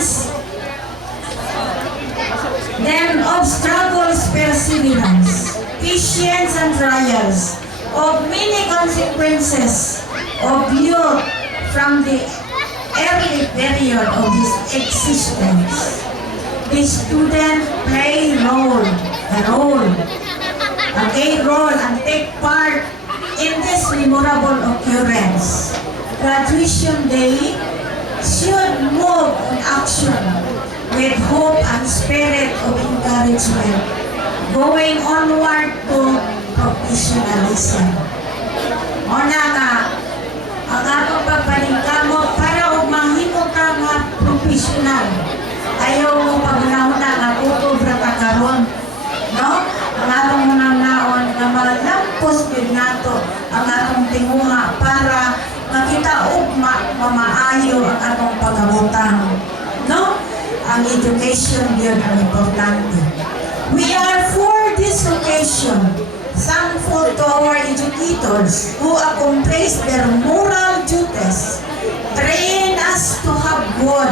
Hence, then of struggles, perseverance, patience and trials, of many consequences of youth from the early period of his existence. The student play a role, and take part in this memorable occurrence. Graduation day should move in action with hope and spirit of encouragement, going onward to professionalism. Una nga, ang atong pagpaningkamot para og mahimo ka nga professional. Ayaw mo pagunahuna nga utob ra ka karon, no? Ang atong naon nga malampos gid nato ang atong tinguha para makita ugma mamaayo ang atong pagabutang, no? Ang education yun ang importante. We are for this occasion thankful to our educators who accomplish their moral duties, train us to have good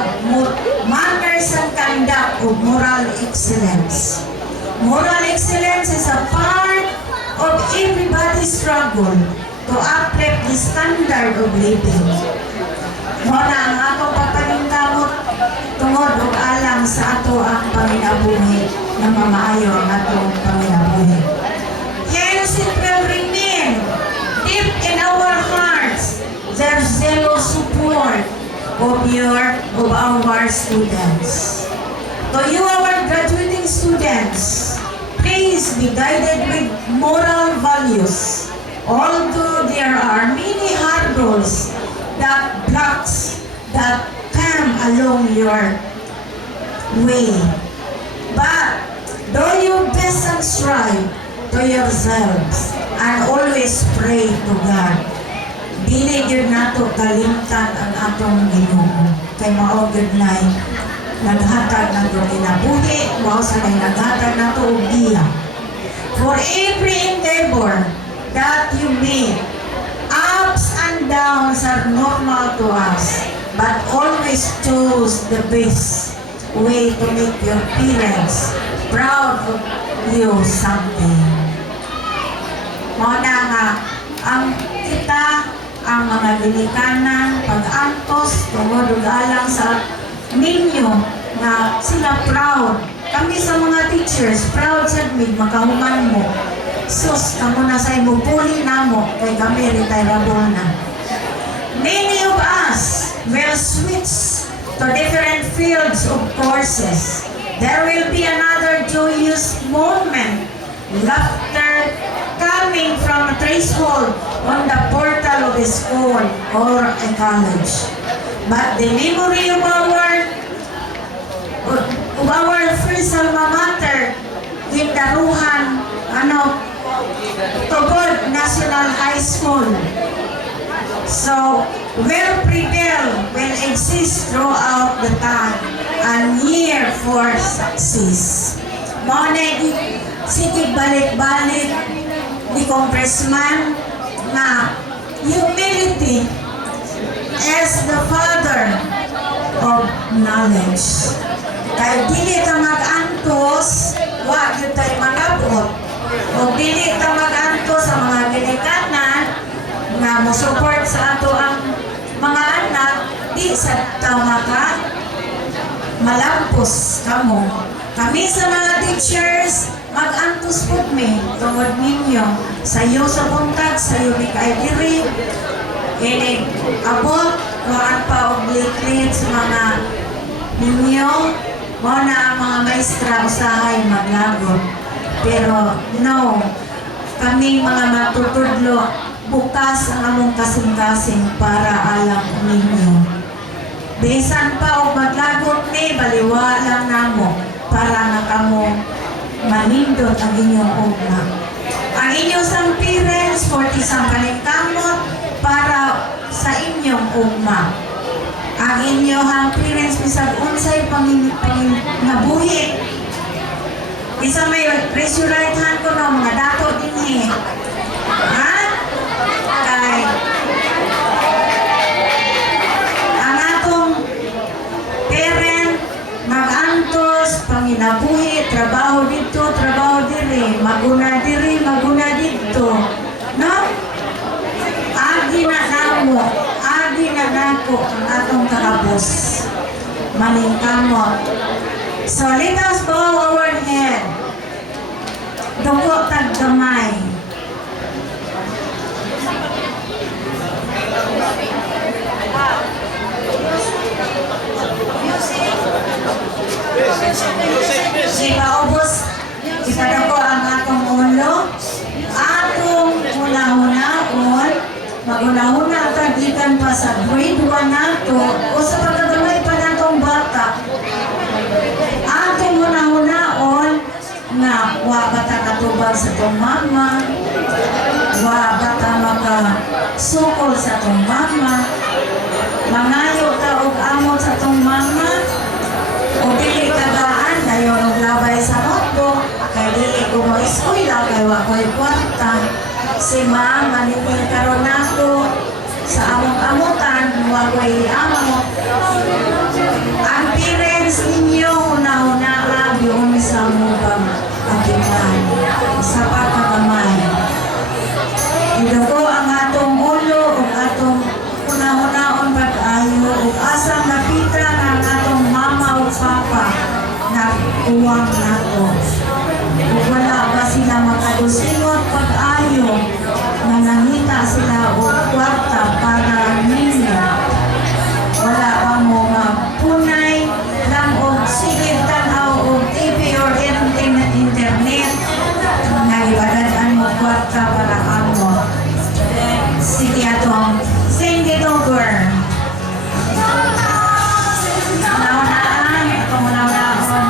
manners and conduct of moral excellence. Moral excellence is a part of everybody's struggle to uplift the standard of living. Muna ang atong pagpaningkamot tungod og alang sa ato ang panginabuhi na mamaayo ang atong panginabuhi. Hence it will remain deep in our hearts their zealous support of our students. To you, our graduating students, please be guided with moral values. Although there are many hurdles that come along your way, but do your best and strive to yourselves and always pray to God. Dili gyud nato kalimtan ang atong Ginoo kay mao gyud nay naghatag nato kinabuhi, mao sa nay naghatag nato og giya. For every endeavor that you make, ups and downs are normal to us, but always choose the best way to make your parents proud of you someday. Muna nga, ang kita, ang mga ginikanan, pag-antos, tungod alang sa ninyo na sila proud. Kami sa mga teachers, proud sa mig, makahuman mo. Sus, kamo na sa ibupuli na mo, kay kami retireable na. Many of us will switch to different fields of courses. There will be another joyous moment, laughter coming from a threshold on the portal of a school or a college. But the memory of our first alma mater in Daruhan, Tugod National High School. So, will prevail, will exist throughout the time and year for success. Muna sige balik-balik ni Congressman na humility is the father of knowledge. Kaya dili ka mag-antos, wag yun tayo magabot. O dili ka mag-antos sa mga ginikanan na mo-support sa ato ang mga anak, di sa tama ka, malampos ka mo. Kami sa mga teachers, mag-antos po mi, tungod ninyo, sayo sa buntag, sayo ni kaidiri, abot, waan pa og litlit sa mga ninyo, muna ang mga maestra usahay maglagot. Pero no, kami mga matutudlo, bukas ang among kasing-kasing para alam ninyo. Bisan pa o maglagot ni, baliwa lang namo para na kamo manindot ang inyong ugma. Ang inyong sang parents, for isang paningkamot para sa inyong ugma. Ang inyong parents, bisag unsay panginabuhi. Isa may raise your right hand ko no, mga dato din eh. Ha? Kay ang atong parent Mag-antos, panginabuhi, trabaho dito, trabaho diri, maguna dito. No? Agi na namo, agi na nako ang atong kakabos. Malingkamot. So let us bow our head. Dugo tag gamay. Ipaubos, ipadako ang atong ulo. Atong una-unaon, mag-una-una tagikan pa sa grade 1 nato o sa pagkagamay pa natong bata. Atong una-unaon nga wa bata katubag sa tong mama, wa bata makasukol sa tong mama, mangayo ta og amot sa tong mama, o dili tagaan dayon og labay sa notebook kay dili ko mo eskwela kay wa ko'y kwarta. Si ma'am manipil karon nako sa among-amutan wa ko'y amot. Ang parents ninyo una-una yun sa mubang agiman sa pagkakamay. Idugo ang atong ulo o atong una-unaon pag-ayo o asang napita ng atong mama o papa na uwang nato. O wala ba sila makadusingot pag-ayo na nangita sila o kwarta para ninyo. Wala ba mo punay lang o sigit tanaw o TV or internet na ibadadan mo kwarta para kamo. Sige atong sing it over. Naunaan, itong naunaan.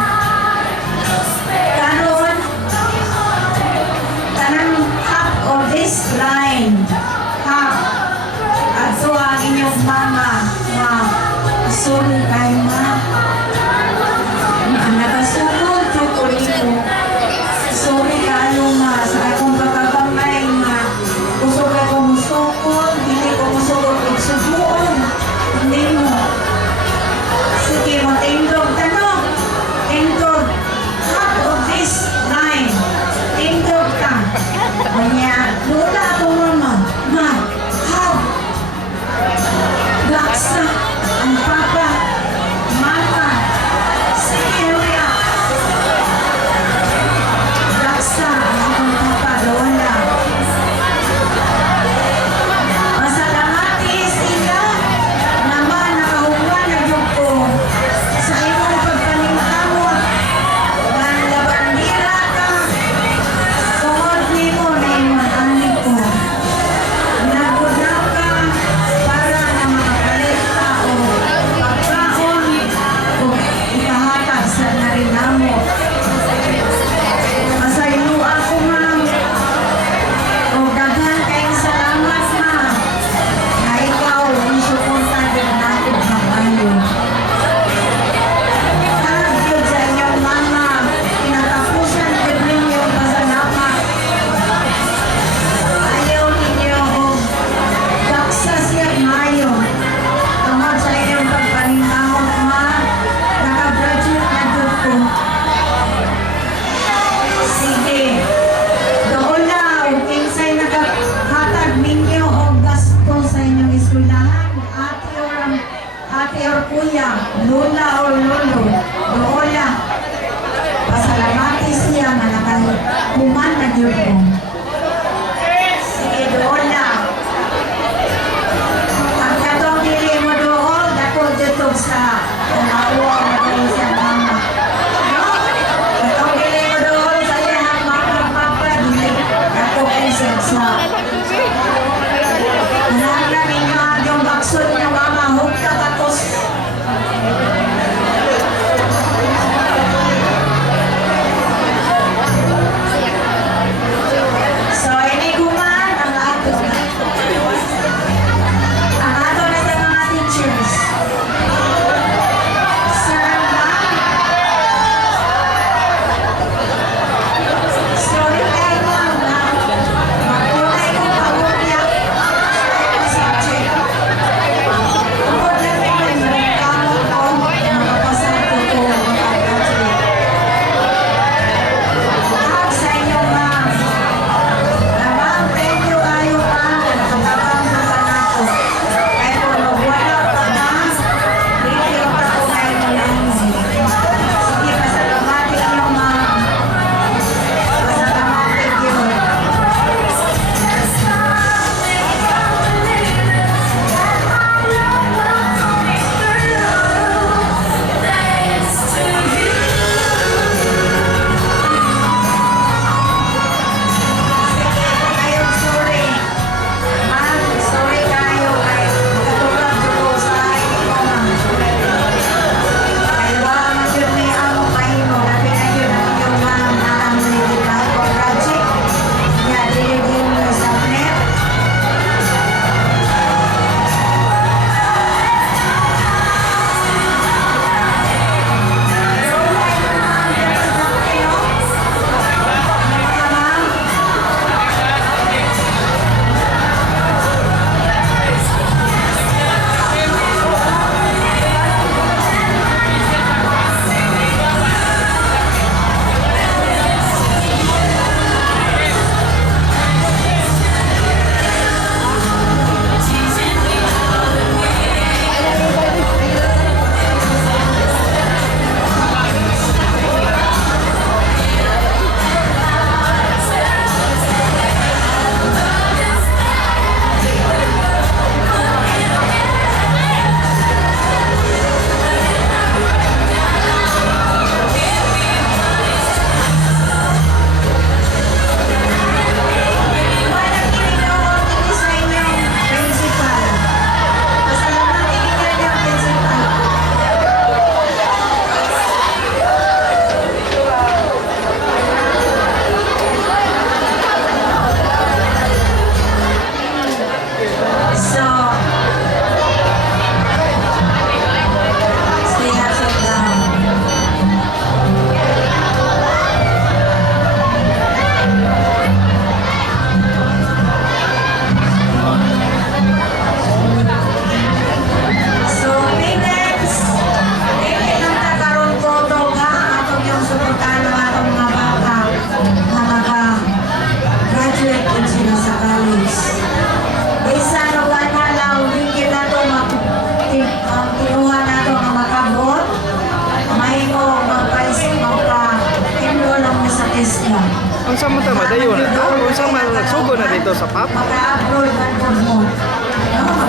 Ang sa mga madayon na. Ang sa mga nagsugo na dito sa PAP. Mag-upload man po mo.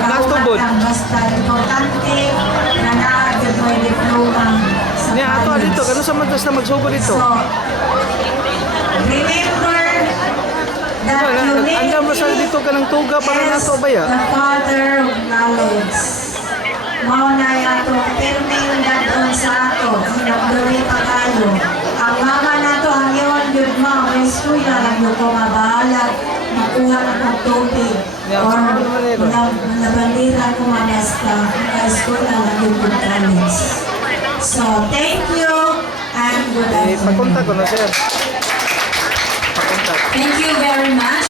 Last tubod. Basta importante na naagad mo yung diploma sa Niya ato college. dito, kano sa matas na magsugo dito? So, remember that Andam ba sa humility dito ka ng tuga para is nato ba ya? the father of knowledge. Mao na yato, pirmi yung dadon sa ato, hinabduri pa kayo. Ang mama nato, ang iwan yun ma, may school na lang yung kumabahalag, makuha na ng tubig. Yeah, Or saan naman ito? nabandira ko manasta, high school na lang yung college. So, thank you and good Eh, afternoon. pakunta ko na sir. Pakunta. Thank you very much.